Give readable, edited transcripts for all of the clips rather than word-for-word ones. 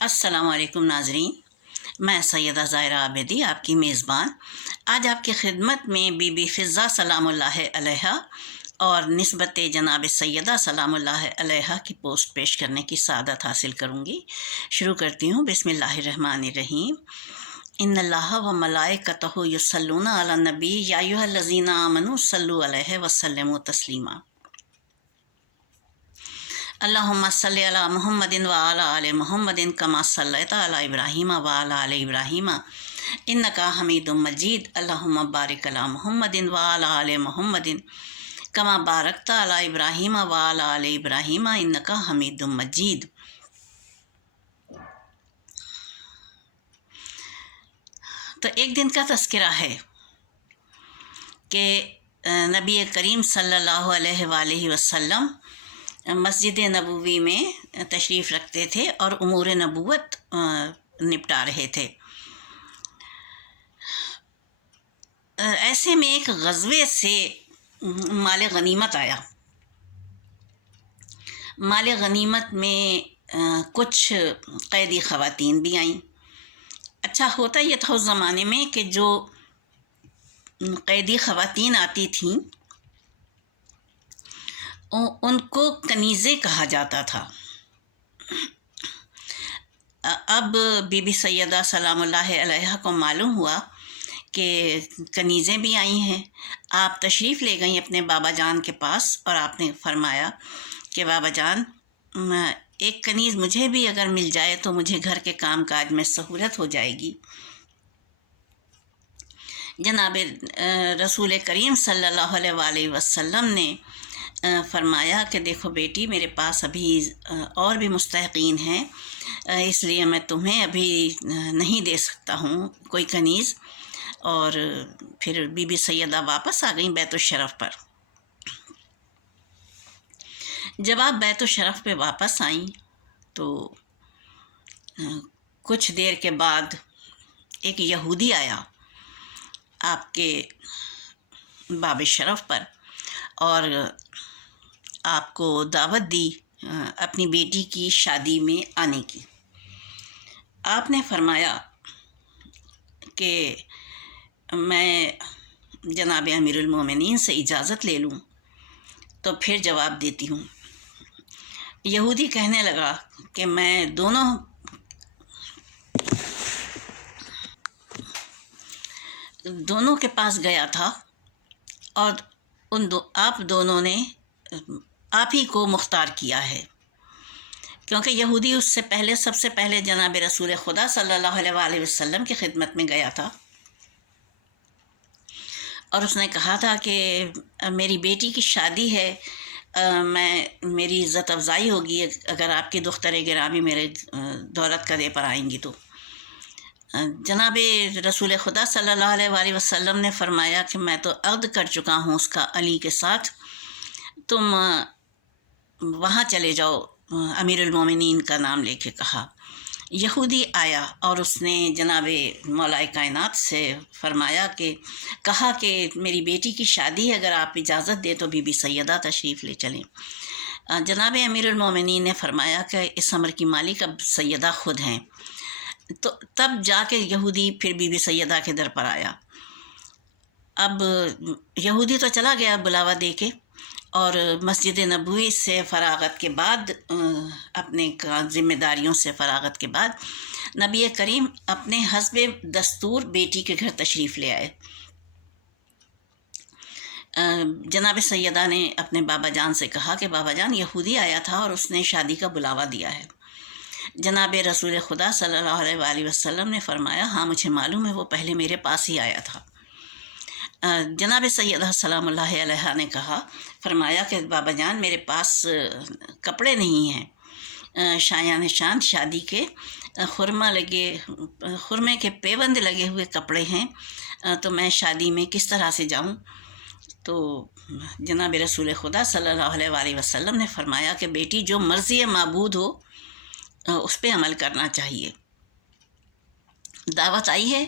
السلام علیکم ناظرین، میں سیدہ ظاہرہ عابدی آپ کی میزبان آج آپ کی خدمت میں بی بی فضہ سلام اللہ علیہا اور نسبت جناب سیدہ سلام اللہ علیہا کی پوسٹ پیش کرنے کی سعادت حاصل کروں گی۔ شروع کرتی ہوں۔ بسم اللہ الرحمن الرحیم۔ ان اللہ و ملائکتہ یصلون علی النبی یا ایھا الذین آمنوا صلوا علیہ وسلموا تسلیما۔ اللہم صلی علی محمد وعلی آل محمد کما صلیت علی ابراہیم وعلی آل ابراہیم انکا حمید مجید۔ اللہم بارک علی محمد وعلی آل محمد کما بارکت علی ابراہیم وعلی آل ابراہیم انکا حمید مجید۔ تو ایک دن کا تذکرہ ہے کہ نبی کریم صلی اللہ علیہ وآلہ وسلم مسجد نبوی میں تشریف رکھتے تھے اور امور نبوت نپٹا رہے تھے۔ ایسے میں ایک غزوے سے مال غنیمت آیا۔ مال غنیمت میں کچھ قیدی خواتین بھی آئیں۔ اچھا ہوتا یہ تھا اس زمانے میں کہ جو قیدی خواتین آتی تھیں ان کو کنیزیں کہا جاتا تھا۔ اب بی بی سیدہ سلام اللہ علیہا کو معلوم ہوا کہ کنیزیں بھی آئی ہیں۔ آپ تشریف لے گئیں اپنے بابا جان کے پاس اور آپ نے فرمایا کہ بابا جان، ایک کنیز مجھے بھی اگر مل جائے تو مجھے گھر کے کام کاج میں سہولت ہو جائے گی۔ جناب رسول کریم صلی اللہ علیہ وآلہ وسلم نے فرمایا کہ دیکھو بیٹی، میرے پاس ابھی اور بھی مستحقین ہیں، اس لیے میں تمہیں ابھی نہیں دے سکتا ہوں کوئی کنیز۔ اور پھر بی بی سیدہ واپس آ گئیں بیت الشرف پر۔ جب آپ بیت الشرف پہ واپس آئیں تو کچھ دیر کے بعد ایک یہودی آیا آپ کے باب شرف پر اور آپ کو دعوت دی اپنی بیٹی کی شادی میں آنے کی۔ آپ نے فرمایا کہ میں جناب امیر المومنین سے اجازت لے لوں تو پھر جواب دیتی ہوں۔ یہودی کہنے لگا کہ میں دونوں کے پاس گیا تھا اور آپ دونوں نے آپ ہی کو مختار کیا ہے، کیونکہ یہودی اس سے پہلے سب سے پہلے جناب رسول خدا صلی اللہ علیہ وآلہ وسلم کی خدمت میں گیا تھا اور اس نے کہا تھا کہ میری بیٹی کی شادی ہے، میری عزت افزائی ہوگی اگر آپ کی دختر گرامی میرے دولت قدے پر آئیں گی تو۔ جناب رسول خدا صلی اللہ علیہ وآلہ وسلم نے فرمایا کہ میں تو عقد کر چکا ہوں اس کا علی کے ساتھ، تم وہاں چلے جاؤ۔ امیر المومنین کا نام لے کے کہا۔ یہودی آیا اور اس نے جناب مولا کائنات سے فرمایا کہا کہ میری بیٹی کی شادی ہے، اگر آپ اجازت دیں تو بی بی سیدہ تشریف لے چلیں۔ جناب امیر المومنین نے فرمایا کہ اس امر کی مالک اب سیدہ خود ہیں۔ تو تب جا کے یہودی پھر بی بی سیدہ کے در پر آیا۔ اب یہودی تو چلا گیا بلاوا دے کے، اور مسجد نبوی سے فراغت کے بعد اپنے ذمہ داریوں سے فراغت کے بعد نبی کریم اپنے حسب دستور بیٹی کے گھر تشریف لے آئے۔ جناب سیدہ نے اپنے بابا جان سے کہا کہ بابا جان، یہودی آیا تھا اور اس نے شادی کا بلاوا دیا ہے۔ جناب رسول خدا صلی اللہ علیہ وآلہ وسلم نے فرمایا ہاں مجھے معلوم ہے، وہ پہلے میرے پاس ہی آیا تھا۔ جناب سیدہ سلام اللہ علیہا نے فرمایا کہ بابا جان، میرے پاس کپڑے نہیں ہیں، شایان شان شادی کے خرمے کے پیوند لگے ہوئے کپڑے ہیں، تو میں شادی میں کس طرح سے جاؤں؟ تو جناب رسول خدا صلی اللہ علیہ وآلہ وسلم نے فرمایا کہ بیٹی، جو مرضی معبود ہو اس پہ عمل کرنا چاہیے، دعوت آئی ہے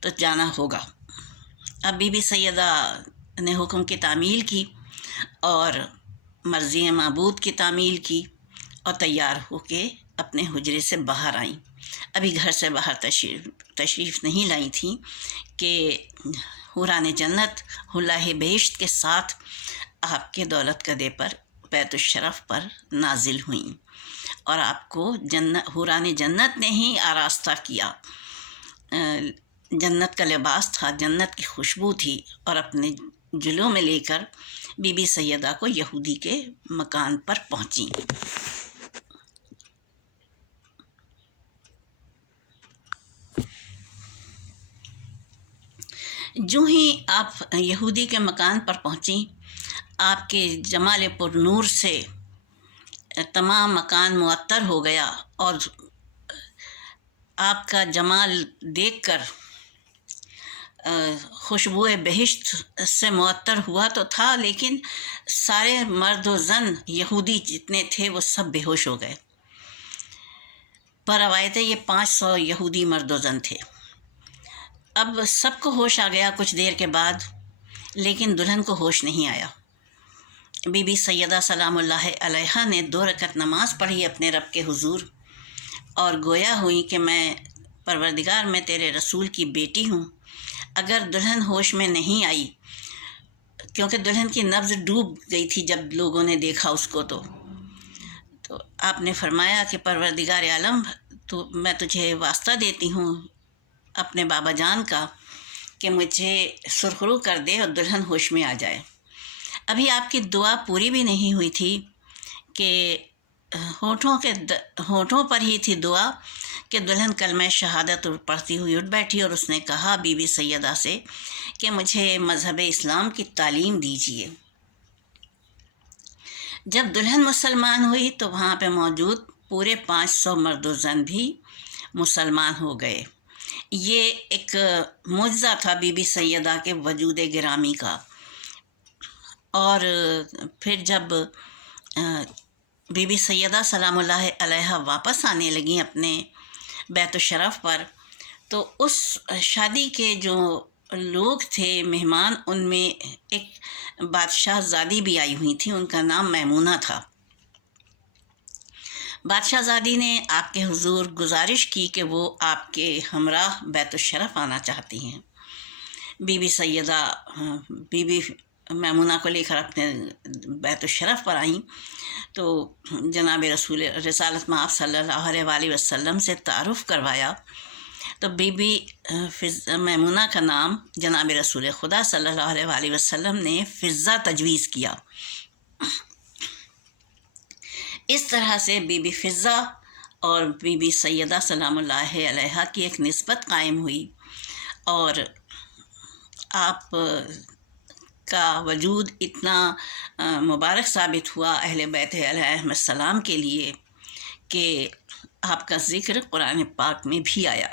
تو جانا ہوگا۔ اب بی بی سیدہ نے حکم کی تعمیل کی اور مرضی معبود کی تعمیل کی اور تیار ہو کے اپنے حجرے سے باہر آئیں، ابھی گھر سے باہر تشریف نہیں لائی تھیں کہ حوران جنت حلہ بہشت کے ساتھ آپ کے دولت کدے پر بیت الشرف پر نازل ہوئیں، اور آپ کو حوران جنت نے ہی آراستہ کیا، جنت کا لباس تھا، جنت کی خوشبو تھی، اور اپنے جلوں میں لے کر بی بی سیدہ کو یہودی کے مکان پر پہنچیں۔ جو ہی آپ یہودی کے مکان پر پہنچیں، آپ کے جمال پر نور سے تمام مکان معطر ہو گیا، اور آپ کا جمال دیکھ کر خوشبو بہشت سے معطر ہوا تو تھا، لیکن سارے مرد و زن یہودی جتنے تھے وہ سب بے ہوش ہو گئے۔ پر روایت یہ 500 یہودی مرد و زن تھے۔ اب سب کو ہوش آ گیا کچھ دیر کے بعد، لیکن دلہن کو ہوش نہیں آیا۔ بی بی سیدہ سلام اللہ علیہا نے 2 رکعت نماز پڑھی اپنے رب کے حضور، اور گویا ہوئی کہ میں پروردگار میں تیرے رسول کی بیٹی ہوں۔ اگر دلہن ہوش میں نہیں آئی، کیونکہ دلہن کی نبض ڈوب گئی تھی جب لوگوں نے دیکھا اس کو، تو آپ نے فرمایا کہ پروردگار عالم، تو میں تجھے واسطہ دیتی ہوں اپنے بابا جان کا کہ مجھے سرخرو کر دے اور دلہن ہوش میں آ جائے۔ ابھی آپ کی دعا پوری بھی نہیں ہوئی تھی کہ ہونٹوں پر ہی تھی دعا کہ دلہن کلمہ شہادت پڑھتی ہوئی اٹھ بیٹھی، اور اس نے کہا بی بی سیدہ سے کہ مجھے مذہب اسلام کی تعلیم دیجیے۔ جب دلہن مسلمان ہوئی تو وہاں پہ موجود پورے 500 مرد و زن بھی مسلمان ہو گئے۔ یہ ایک معجزہ تھا بی بی سیدہ کے وجود گرامی کا۔ اور پھر جب بی بی سیدہ سلام اللہ علیہا واپس آنے لگیں اپنے بیت الشرف پر، تو اس شادی کے جو لوگ تھے مہمان، ان میں ایک بادشاہ زادی بھی آئی ہوئی تھی، ان کا نام میمونہ تھا۔ بادشاہ زادی نے آپ کے حضور گزارش کی کہ وہ آپ کے ہمراہ بیت الشرف آنا چاہتی ہیں۔ بی بی سیدہ بی بی میمونہ کو لے کر اپنے بیت الشرف پر آئیں، تو جناب رسول رسالت مآب صلی اللہ علیہ وآلہ وسلم سے تعارف کروایا، تو بی بی میمونہ کا نام جناب رسول خدا صلی اللہ علیہ وآلہ وسلم نے فضہ تجویز کیا۔ اس طرح سے بی بی فضہ اور بی بی سیدہ سلام اللہ علیہا کی ایک نسبت قائم ہوئی، اور آپ کا وجود اتنا مبارک ثابت ہوا اہل بیت علیہم السلام کے لیے کہ آپ کا ذکر قرآن پاک میں بھی آیا،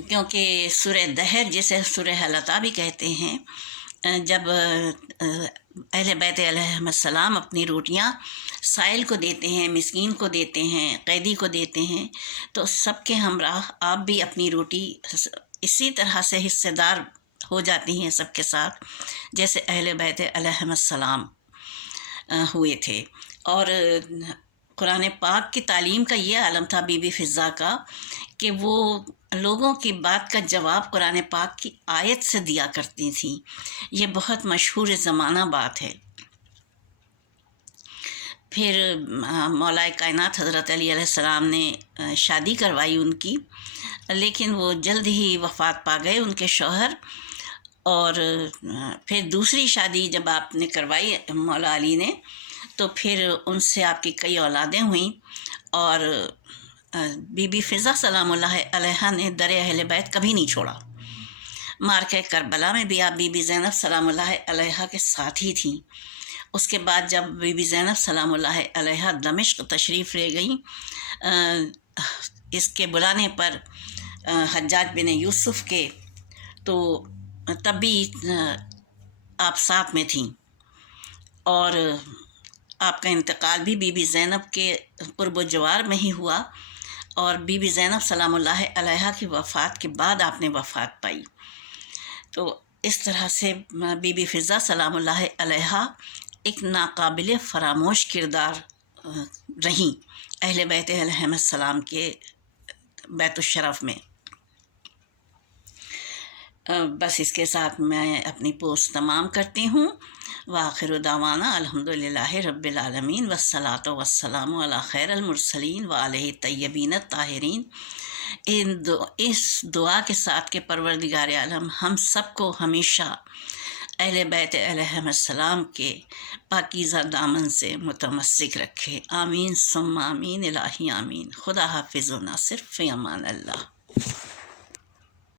کیونکہ سورہ دہر جسے سورہ حلقہ بھی کہتے ہیں، جب اہل بیت علیہم السلام اپنی روٹیاں سائل کو دیتے ہیں، مسکین کو دیتے ہیں، قیدی کو دیتے ہیں، تو سب کے ہمراہ آپ بھی اپنی روٹی اسی طرح سے حصے دار ہو جاتی ہیں سب کے ساتھ، جیسے اہل بیت علیہم السلام ہوئے تھے۔ اور قرآن پاک کی تعلیم کا یہ عالم تھا بی بی فضہ کا کہ وہ لوگوں کی بات کا جواب قرآن پاک کی آیت سے دیا کرتی تھیں۔ یہ بہت مشہور زمانہ بات ہے۔ پھر مولا کائنات حضرت علی علیہ السلام نے شادی کروائی ان کی، لیکن وہ جلد ہی وفات پا گئے ان کے شوہر، اور پھر دوسری شادی جب آپ نے کروائی مولا علی نے، تو پھر ان سے آپ کی کئی اولادیں ہوئیں، اور بی بی فضہ سلام اللہ علیہا نے در اہل بیت کبھی نہیں چھوڑا۔ معرکہ کربلا میں بھی آپ بی بی زینب سلام اللہ علیہا کے ساتھ ہی تھیں۔ اس کے بعد جب بی بی زینب سلام اللہ علیہا دمشق تشریف لے گئیں، اس کے بلانے پر حجاج بن یوسف کے، تو تب بھی آپ ساتھ میں تھیں، اور آپ کا انتقال بھی بی بی زینب کے قرب و جوار میں ہی ہوا، اور بی بی زینب سلام اللہ علیہا کی وفات کے بعد آپ نے وفات پائی۔ تو اس طرح سے بی بی فضہ سلام اللہ علیہا ایک ناقابل فراموش کردار رہیں اہل بیت علیہم السلام کے بیت الشرف میں۔ بس اس کے ساتھ میں اپنی پوسٹ تمام کرتی ہوں۔ وآخر دعوانا الحمدللہ رب العالمین والصلاۃ والسلام علی خیر المرسلین وآلہ الطیبین الطاہرین۔ اس دعا کے ساتھ کہ پروردگار عالم ہم سب کو ہمیشہ اہل بیت علیہم السلام کے پاکیزہ دامن سے متمسک رکھے۔ آمین ثم آمین، الہی آمین۔ خدا حافظ و ناصر، فی امان اللہ۔